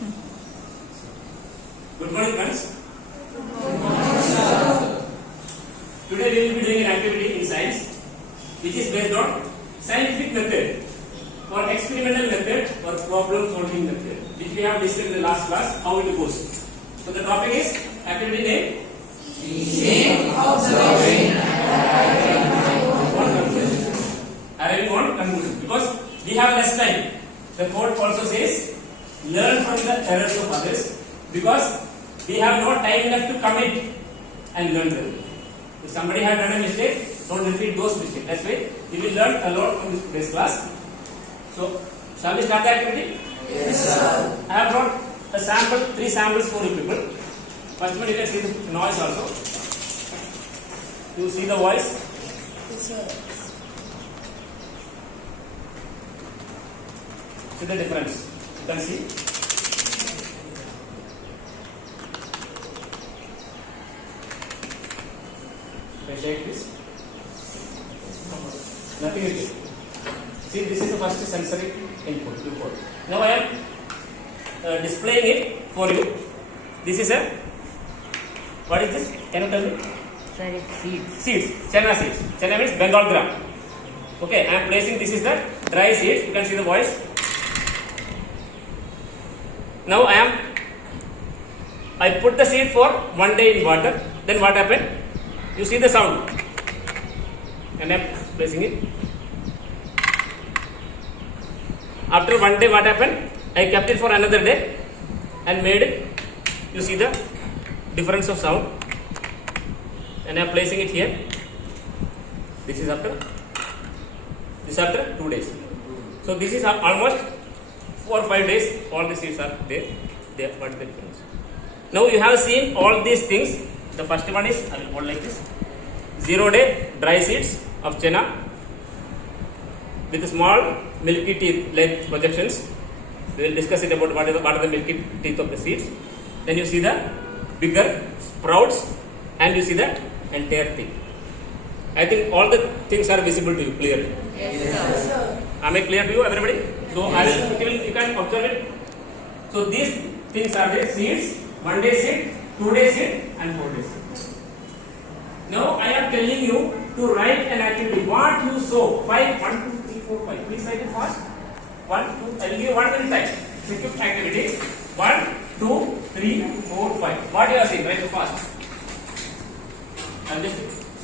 Good morning, friends. Today we will be doing an activity in science which is based on scientific method or experimental method or problem solving method which we have discussed in the last class how it goes. So the topic is activity name seeing, observing arriving on conclusion. Because we have less time, the quote also says learn from the errors of others, because we have no time enough to commit and learn them. If somebody had done a mistake, don't repeat those mistakes. That's why we will learn a lot from this class. So shall we start the activity? Yes, sir. I have brought a sample, 3 samples for you people. First one, you can see the noise also. You see the voice? Yes, sir. See the difference. You can see. If I shake this, nothing is there. See, this is the first sensory input. Now I am displaying it for you. This is a, what is this? Can you tell me? Seeds. Seeds. Chana seeds. Chana means Bengal gram. Okay, I am placing, this is the dry seeds. You can see the voice. Now I put the seed for 1 day in water. Then what happened? You see the sound. And I am placing it. After 1 day, what happened? I kept it for another day and made it. You see the difference of sound. And I am placing it here. This is after 2 days. So this is almost 4 or 5 days. All the seeds are there. What is the difference? Now you have seen all these things. The first one is, I will hold like this, 0 day dry seeds of chana with small milky teeth like projections. We will discuss it about what are the milky teeth of the seeds. Then you see the bigger sprouts and you see the entire thing. I think all the things are visible to you clearly. Yes, sir. Am I clear to you, everybody? So you can observe it. So these things are the seeds: 1 day seed, 2 day seed, and 4 day seed. Now I am telling you to write an activity. What you saw? 5, 1, 2, 3, 4, 5. Please write it fast. 1, 2. I will give 1 minute time. Secure activity. 1, 2, 3, 4, 5. What you are saying? Write it fast. And just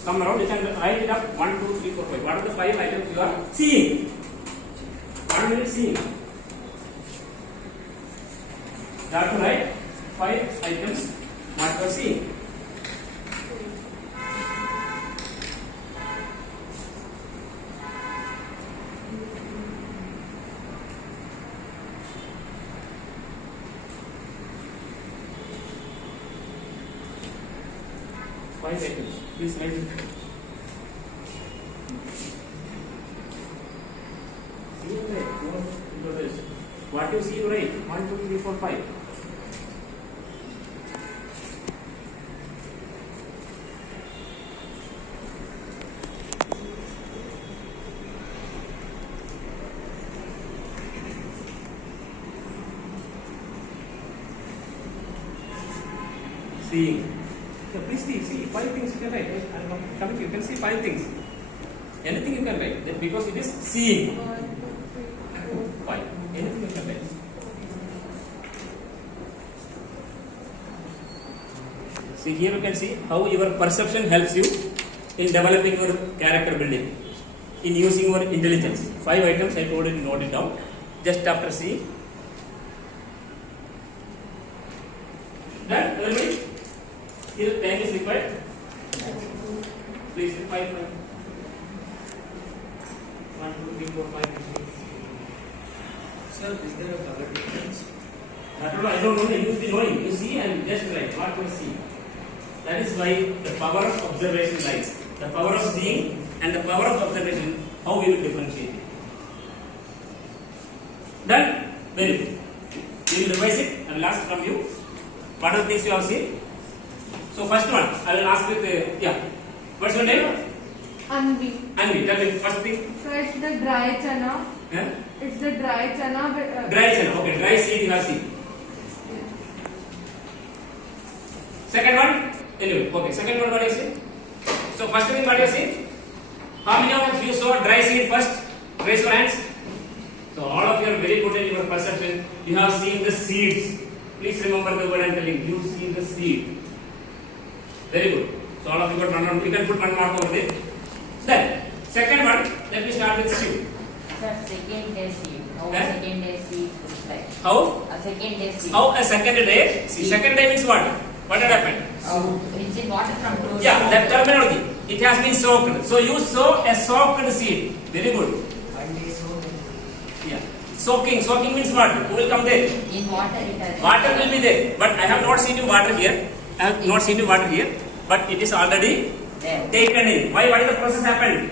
come around. You can write it up. 1, 2, 3, 4, 5. What are the 5 items you are seeing? 1 minute seeing. You have to write 5 items what you are seeing. Please write it. What you see, you write. 1, 2, 3, 4, 5. Seeing. Please see 5 things you can write. You can see 5 things. Anything you can write because it is seeing. 5. Anything you can write. See, here you can see how your perception helps you in developing your character building, in using your intelligence. 5 items I told you to note it down just after seeing. Done, everybody? Here time is required. Please 5, 1, 2, 3, 4, 5, 6. Sir, is there a color difference? I don't know. You see, knowing. You see and just write what you see. That is why the power of observation lies. The power of seeing and the power of observation. How we will differentiate it. Done. Very good. We will revise it and last from you. What are the things you have seen? So first one, I will ask with what's your name? Anvi. Anvi, tell me first thing. So it's the dry chana. Yeah? It's the dry chana. Dry chana. Okay, dry seed you have seen. Second one, anyway, okay. Second one, what do you see? So first thing, what do you see? How many of you saw dry seed first? Raise your hands. So all of you are very good in your perception. You have seen the seeds. Please remember the word I am telling. You see the seed. Very good. So all of you got one mark. You can put one mark over there. Then second one. Let me start with Shiv. Sir, second day seed. How Eh? second day seed looks like? How? A second day seed. How a second day? See, second day means what? What had happened? It's in water from two. Yeah, that terminology. It has been soaked. So you sow a soaked seed. Very good. Yeah. Soaking. Soaking means what? Who will come there? In water it has. Water will be there. But I have not seen you water here. I have not seen you water here. But it is already There. taken in. Why? What is the process happened?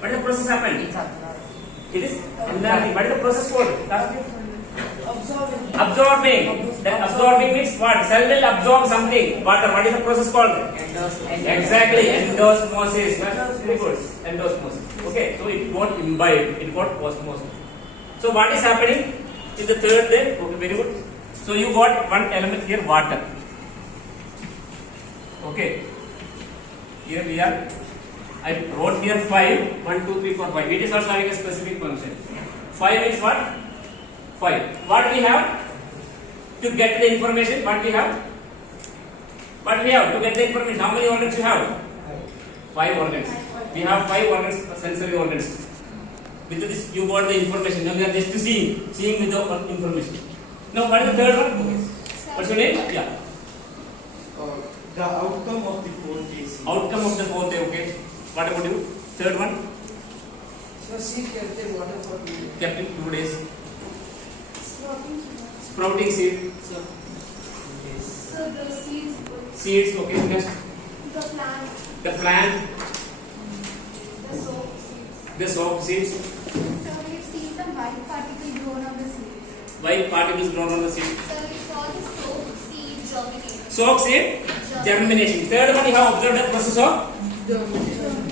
What is the process happened? It's absorbed. It is enlarging. What is the process called? Absorbing. Absorbing. That absorbing means what? Cell will absorb something. Water. What is the process called? Exactly. Endosmosis. Very good. Endosmosis. Okay. So it got imbibed. It got osmosis. So what is happening in the third day? Okay. Very good. So you got one element here, water. Okay. Here we are. I wrote here 5. 1, 2, 3, 4, 5. It is also having a specific function. 5 is what? 5. What we have to get the information? What we have? What we have to get the information? How many organs you have? 5 organs. We have 5 organs, sensory organs. With this, you got the information. Now we are just seeing with the information. Now, what is the third one? What's your name? Yeah. The outcome of the 4 days. Outcome of the fourth day. Okay. What about you? Third one? So seed kept in water for 2 days. Kept in 2 days. Sprouting seed. So So the seeds, Seeds. Okay. Next. the plant, The plant. the soap seeds. The soap seeds. So we've seen some white particles grown on the seeds. White particles grown on the seed. So we saw the soap seed germinating. Soap seed. Germination. Third one, you have observed the process of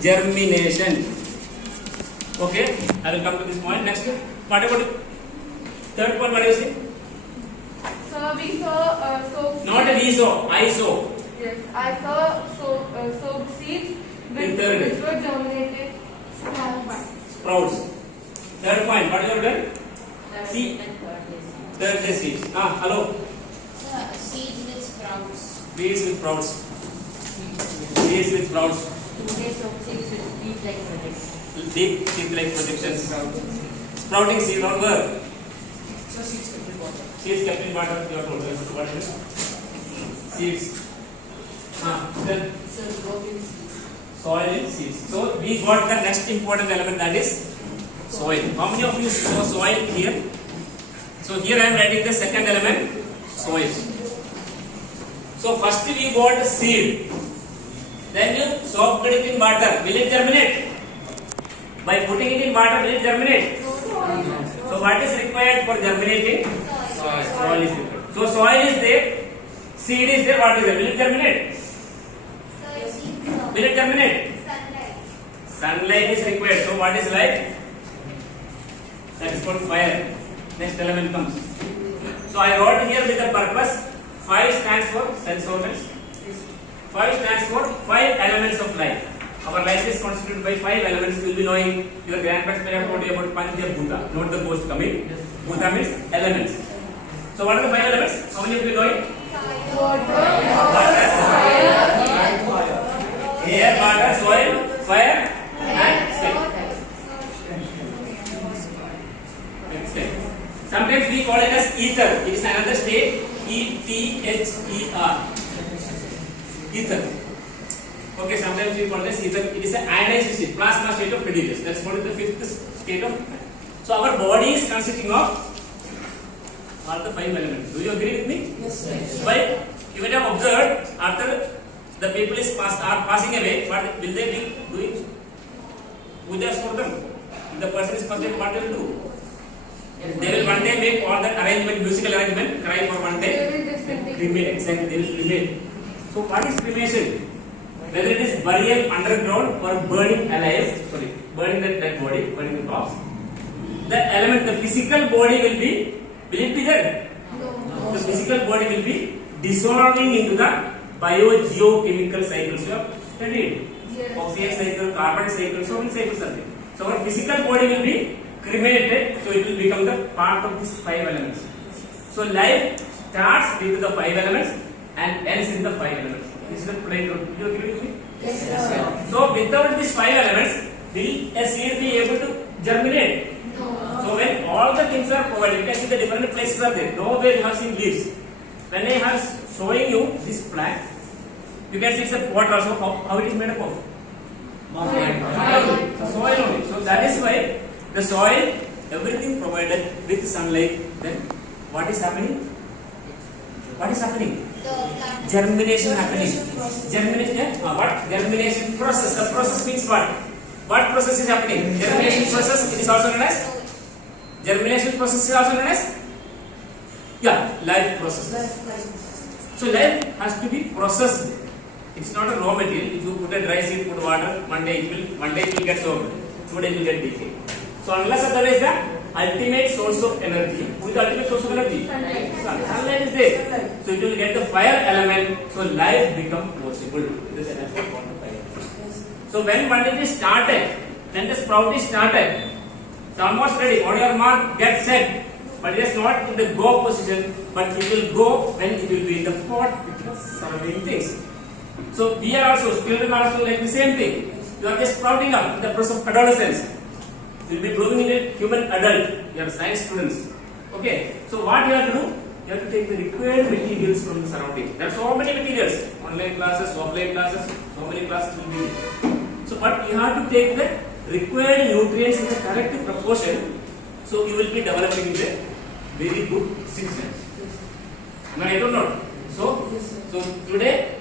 germination. Okay. I will come to this point. Next. What about it? Third one, what do you say? So we saw soap. Not a we saw. I saw. Yes, I saw soap seeds In third day. which were germinated. Sprouts. Third point. What you have done? See. Third day seed. Third day seeds. Hello. Seeds with sprouts. Seeds with sprouts. Seeds with sprouts. 2 days soap seeds with deep like projects. Deep seed-like projections. Sprouting seed on where? So seeds kept in water. Seeds kept in water. You are told. What is it? Seeds. Then So go with seeds. soil in seeds. So we got the next important element, that is soil. How many of you saw soil here? So here I am writing the second element, soil. So first we got seed. Then you soaked it in water. Will it germinate? By putting it in water, will it germinate? So what is required for germinating? Soil is required. So soil is there, seed is there. What is there? Will it germinate? So it seems Will it germinate? sunlight. Sunlight is required. So what is light? That is called fire. Next element comes. So I wrote here with the purpose. 5 stands for sense organs. 5 stands for 5 elements of life. Our life is constituted by 5 elements. You will be knowing. Your grandparents may have told you about Pancha Bhuta. Not the ghost coming. Bhuta means elements. So what are the 5 elements? How many of you know it? Water, air, water, soil, fire, and space. Sometimes we call it as ether. It is another state. E-T-H-E-R. Ether. Okay, sometimes we call this ether. It is an ionized state, plasma state of particles. That's called the 5th state of. So our body is consisting of all the 5 elements. Do you agree with me? Yes, sir. But you might have observed after the people are passing away, what will they be doing? Pujas for them. The person is passing, what they will do? They will one day make all that arrangement, musical arrangement, cry for one day. They will just Cremate, exactly, they will cremate. So what is cremation? Whether it is burial underground or burning alive, burning the dead body, burning the corpse. The element, the physical body will it be there? The physical body will be dissolving into the biogeochemical cycles. You have studied Yes. oxygen cycle, carbon cycle, so many cycles are there. So our physical body will be cremated, so it will become the part of these 5 elements. So life starts with the 5 elements and ends in the 5 elements. This is the plain truth. Do you agree with me? Yes, sir. So without these 5 elements, will a seed be able to germinate? So when all the things are provided, you can see the different places are there. Nowhere you have seen leaves. When I have showing you this plant, you can see it's a pot also. How it is made up of? Soil only. So that is why the soil, everything provided with sunlight. Then what is happening? What is happening? The plant. Germination happening. Germination. What? Germination process. The process means what? What process is happening? Germination process. It is also known as. Germination process is also known as. Life process. So life has to be processed. It's not a raw material. If you put a dry seed, put water, one day it will get soaked. 2 days it will get decayed. So unless otherwise the ultimate source of energy. Who is the ultimate source of energy? Sunlight is there. So it will get the fire element. So life become possible. This is the fire. So when one is started, then the sprout is started. It's almost ready. On your mark, get set. But it is not in the go position, but it will go when it will be in the pot with the surrounding things. So we are also, children are also like the same thing. You are just sprouting up in the process of adolescence. You will be growing into a human adult. You are science students. Okay. So what you have to do? You have to take the required materials from the surrounding. There are so many materials. Online classes, offline classes, so many classes will be there. So but you have to take the required nutrients in the correct proportion. So you will be developing the very good citizens. Am I right or not? So today,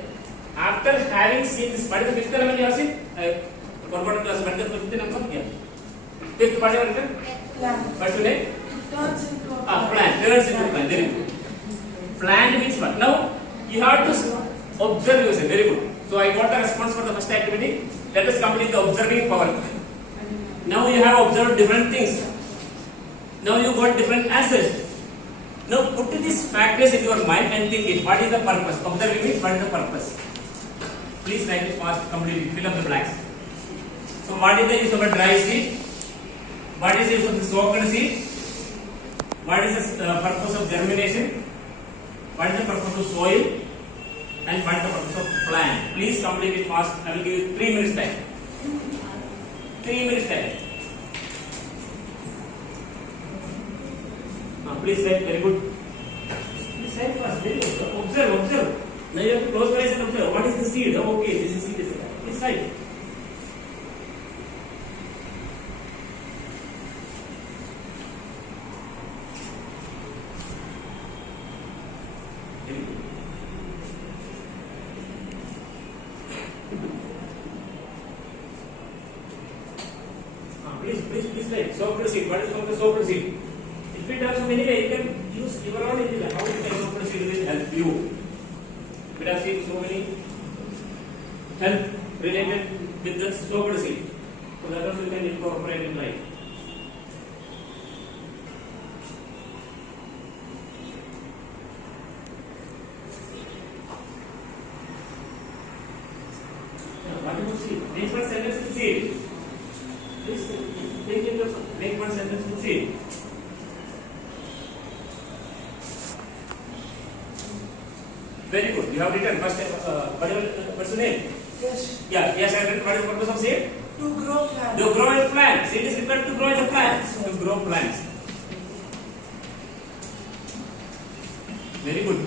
after having seen this, what is the fifth element you have seen? Forgotten class, what is the fifth number? Yeah. Fifth what you have written? What's your name? Plant. Turns into plant. Very good. Plant means what? Now you have to observe yourself. Very good. So I got the response for the first activity. Let us complete the observing power. Now you have observed different things. Now you got different answers. Now put these factors in your mind and think it. What is the purpose? Observing means what is the purpose? Please write it fast, completely, fill up the blanks. So what is the use of a dry seed? What is the use of the soaked seed? What is the purpose of germination? What is the purpose of soil? And what is the purpose of plant? Please complete it fast. I will give you 3 minutes time. 3 minutes time. Please write, very good. Please write fast, very good. Observe. Now you have to close your eyes and observe. What is the seed? Oh, okay, this is seed. Please write. Very good. Please write. Soaked seed. What is called the soaked seed? If it has so many ways, you can use your own intellect. How you can soaked seed will help you. We have seen so many health related with the soaked seed. So that also you can incorporate in life. What do you see? Make one sentence with seed. Please make one sentence with seed. Very good. You have written first. What's your name? Yes. Yes. I written. What is the purpose of seed? To grow plants. To grow a plant. Seed is required to grow a plant. To grow plants. Very good.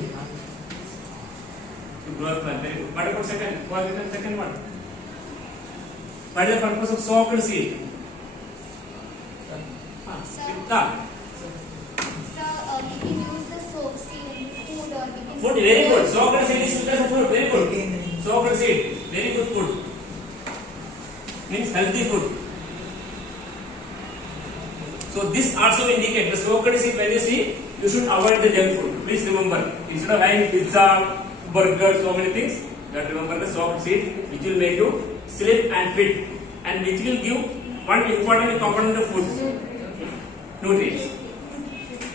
To grow a plant. Very good. What about second? What is the second one? What is the purpose of soaked seed? We can use the soaked seed in food or we can. Food. Very good. Soaked seed is used as a food. Very good. Soaked seed. Very good food. Means healthy food. So this also indicates the soaked seed. When you see, you should avoid the junk food. Please remember. Instead of having pizza, burger, so many things, you have to remember the soaked seed, which will make you slim and fit, and which will give one important component of food: nutrients.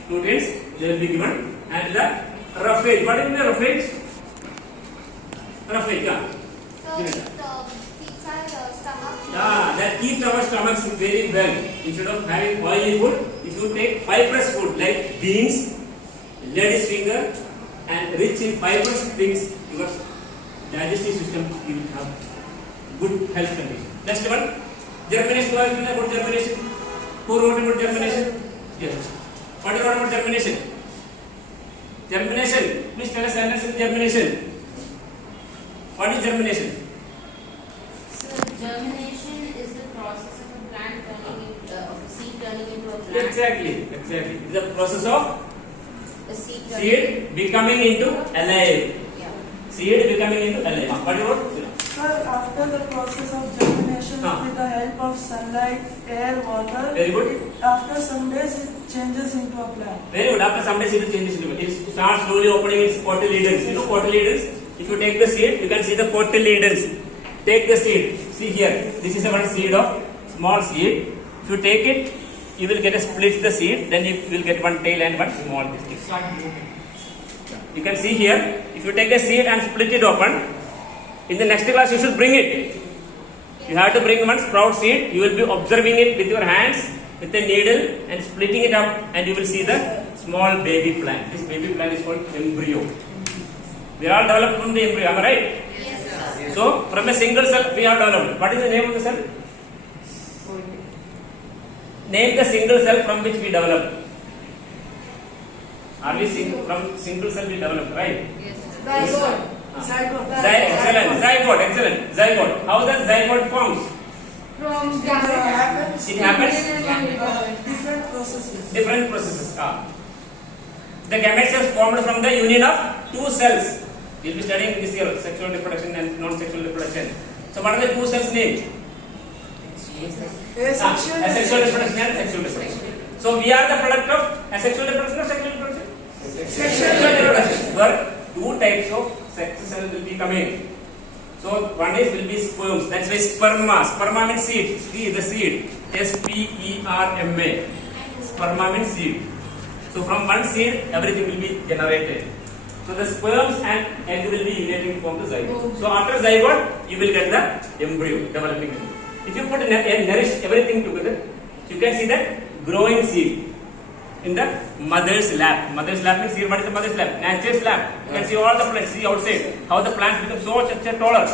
Nutrients they will be given, and the roughage. What is the roughage? roughly, yeah. So it keeps our stomach. Yeah, that keeps our stomachs very well. Instead of having oily food, if you take fibrous food like beans, lady's finger, and rich in fibrous things, your digestive system will have good health condition. Next one, germination. Who has about germination? Who wrote about germination? Yes. What is wrote about germination? Germination. Please tell us sentence in germination. What is germination? So germination is the process of a plant of a seed turning into a plant. Exactly. It's the process of The seed seed becoming into alive. Yeah. Seed becoming into alive. What do you wrote? Sir, after the process of germination with the help of sunlight, air, water, Very good. after some days it changes into a plant. Very good. After some days it changes into it starts slowly opening its cotyledons. You know cotyledons? If you take the seed, you can see the cotyledons. Take the seed. See here. This is a one seed of small seed. If you take it, you will get a split the seed. Then you will get one tail and one small this thing. You can see here. If you take a seed and split it open, in the next class you should bring it. You have to bring one sprout seed. You will be observing it with your hands with a needle and splitting it up, and you will see the small baby plant. This baby plant is called embryo. We are all developed from the embryo. Am I right? Yes. So from a single cell we are developed. What is the name of the cell? Name the single cell from which we developed. Are we from single cell we developed, right? Yes. Zygote. Excellent. Zygote. How does zygote forms? From It happens It happens. different processes. Different processes. The gametes are formed from the union of two cells. We will be studying this year sexual reproduction and non-sexual reproduction. So what are the two cells named? Asexual. Asexual reproduction and sexual reproduction. So we are the product of asexual reproduction or sexual reproduction? Sexual reproduction. Where two types of sex cells will be coming. So one is will be sperms. That's why sperma. Sperma means seed. See the seed. SPERMA. Sperma means seed. So from one seed, everything will be generated. So the sperms and egg will be united to form the zygote. So after zygote, you will get the embryo developing. If you put nourish everything together, you can see that growing seed in the mother's lap. Mother's lap means here what is the mother's lap? Nature's lap. You can see all the plants. See outside how the plants become so taller.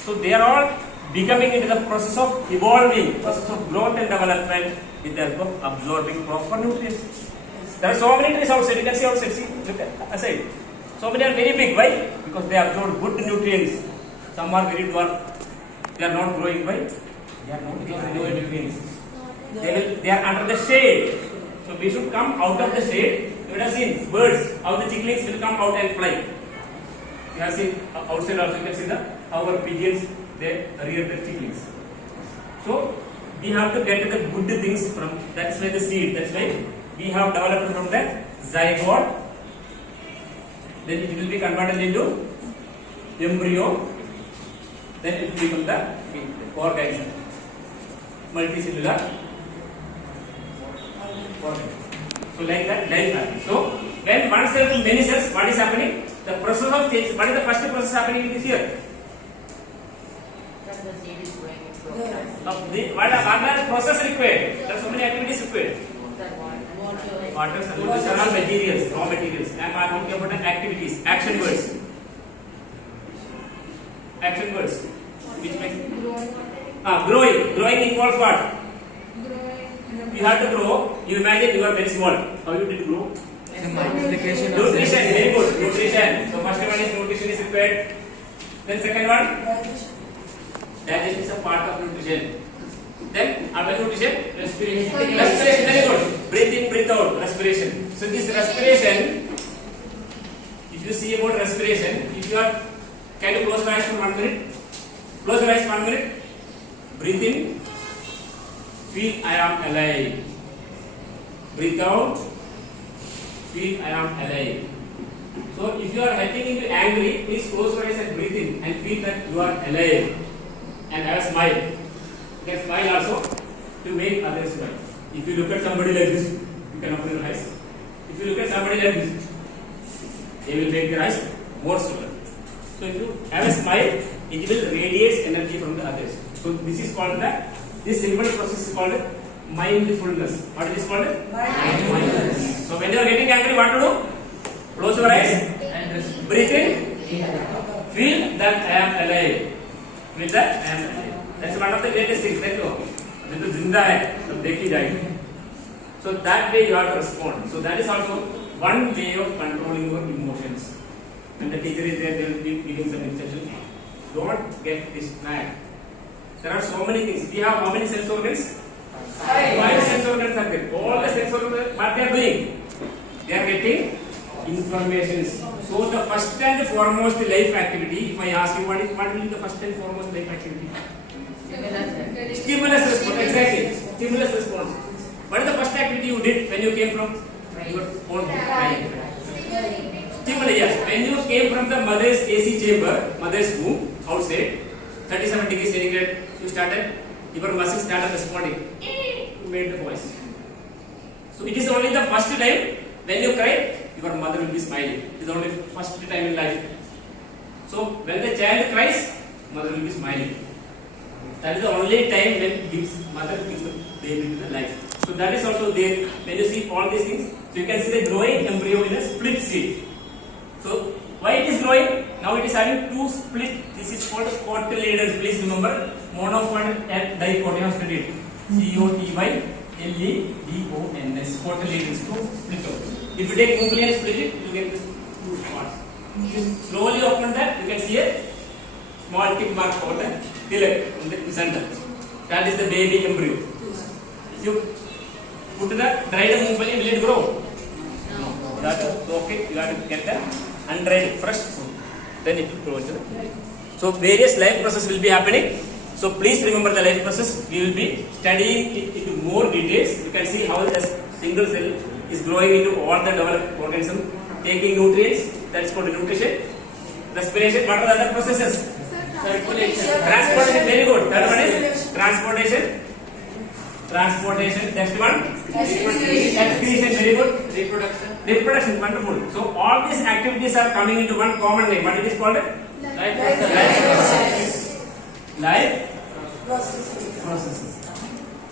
So they are all becoming into the process of evolving, process of growth and development with the help of absorbing proper nutrients. There are so many trees outside. You can see outside. See, look at aside. So many are very big. Why? Because they absorb good nutrients. Some are very dwarf. They are not growing. Why? They are not getting any nutrients. They are under the shade. So we should come out of the shade. You have seen birds. How the chicklings will come out and fly. You have seen outside also. You can see our pigeons. They rear their chicklings. So we have to get the good things from. That's why the seed. That's why we have developed from the zygote. Then it will be converted into embryo. Then it will become the organism. Multicellular organism. So like that, life happens. So when one cell to many cells, what is happening? The process of change. What is the first process happening in this year? Then the seed is going into a plant. What are the process required? There are so many activities required. Water. Water, these are all materials, raw materials. I am talking about the activities, action words. Action words. Which makes growing. Growing involves what? You have to grow. You imagine you are very small. How you did grow? The multiplication of Nutrition, cells. very good. Nutrition. So first one is nutrition is required. Then second one, digestion is a part of nutrition. Then after nutrition, respiration. Respiration, very good. Breathe in, breathe out. Respiration. So this respiration, if you see about respiration, if you are, can you close your eyes for 1 minute? Close your eyes 1 minute. Breathe in. Feel I am alive. Breathe out. Feel I am alive. So if you are getting into angry, please close your eyes and breathe in and feel that you are alive. And have a smile. You can smile also to make others smile. If you look at somebody like this, you can open your eyes. If you look at somebody like this, they will make their eyes more swollen. So if you have a smile, it will radiate energy from the others. So this is called this simple process is called mindfulness. What is this called? Mindfulness. So when you are getting angry, what to do? Close your eyes, breathe in, feel that I am alive. Feel that I am alive. That's one of the greatest things. Let go. This is zinda hai, tab dekhi jayegi. So that way you have to respond. So that is also one way of controlling your emotions. When the teacher is there, they will be giving some instructions. Don't get distracted. There are so many things. We have how many sense organs? 5 sense organs are there. All the sense organs, what they are doing? They are getting informations. So the first and foremost life activity, if I ask you what will be the first and foremost life activity? Stimulus response. Exactly. Stimulus response. What is the first activity you did when you came from your own crying? Stimulus, yes. When you came from the mother's AC chamber, mother's womb, outside, 37 degrees centigrade, you started, your muscles started responding. You made the voice. So it is only the first time when you cry, your mother will be smiling. It is only first time in life. So when the child cries, mother will be smiling. That is the only time when mother gives the baby to the life. So that is also there. When you see all these things, so you can see the growing embryo in a split seed. So why it is growing? Now it is having 2 split. This is called cotyledons. Please remember, monocotyledon and diploid. You have studied COTYLEDONS. Cotyledons. 2 split out. If you take mungli and split it, you get this 2 spots. Slowly open that, you can see a small tick mark over the tilak in the center. That is the baby embryo. If you put the dried mungli, will it grow? No. That is okay. You have to get the undried fresh food. Then it will grow. So various life process will be happening. So please remember the life process. We will be studying it into more details. You can see how the single cell is growing into all the developed organism, taking nutrients. That is called nutrition. Respiration. What are the other processes? Transportation. Very good. Third one is transportation. Transportation. Next one. Excretion. Very good. Reproduction. Wonderful. So all these activities are coming into one common name. What it is called? Life processes.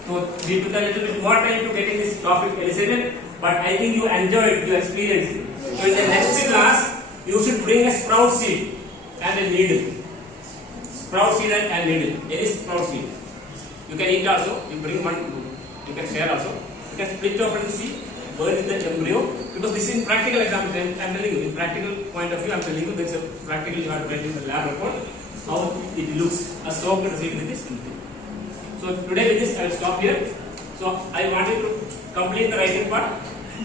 So we took a little bit more time to getting this topic elucidated, but I think you enjoyed, you experienced it. So in the next class, you should bring a sprout seed and a needle. Sprout seed and needle. Any sprout seed. You can eat also. You bring one. You can share also. You can split open and see where is the embryo. Because this is in practical example. I am telling you, in practical point of view, I am telling you there is a practical you have to write in the lab report how it looks. A soaked seed with this. So today with this I will stop here. So I wanted to complete the writing part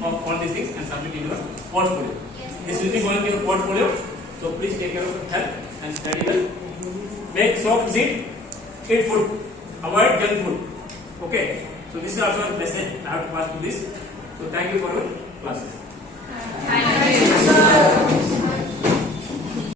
of all these things and submit in your portfolio. This will be going to your portfolio. So please take care of your health and study well. Make soaked seed, eat food, avoid junk food. Okay. So this is also a message I have to pass to this. So thank you for your classes. Thank you, sir.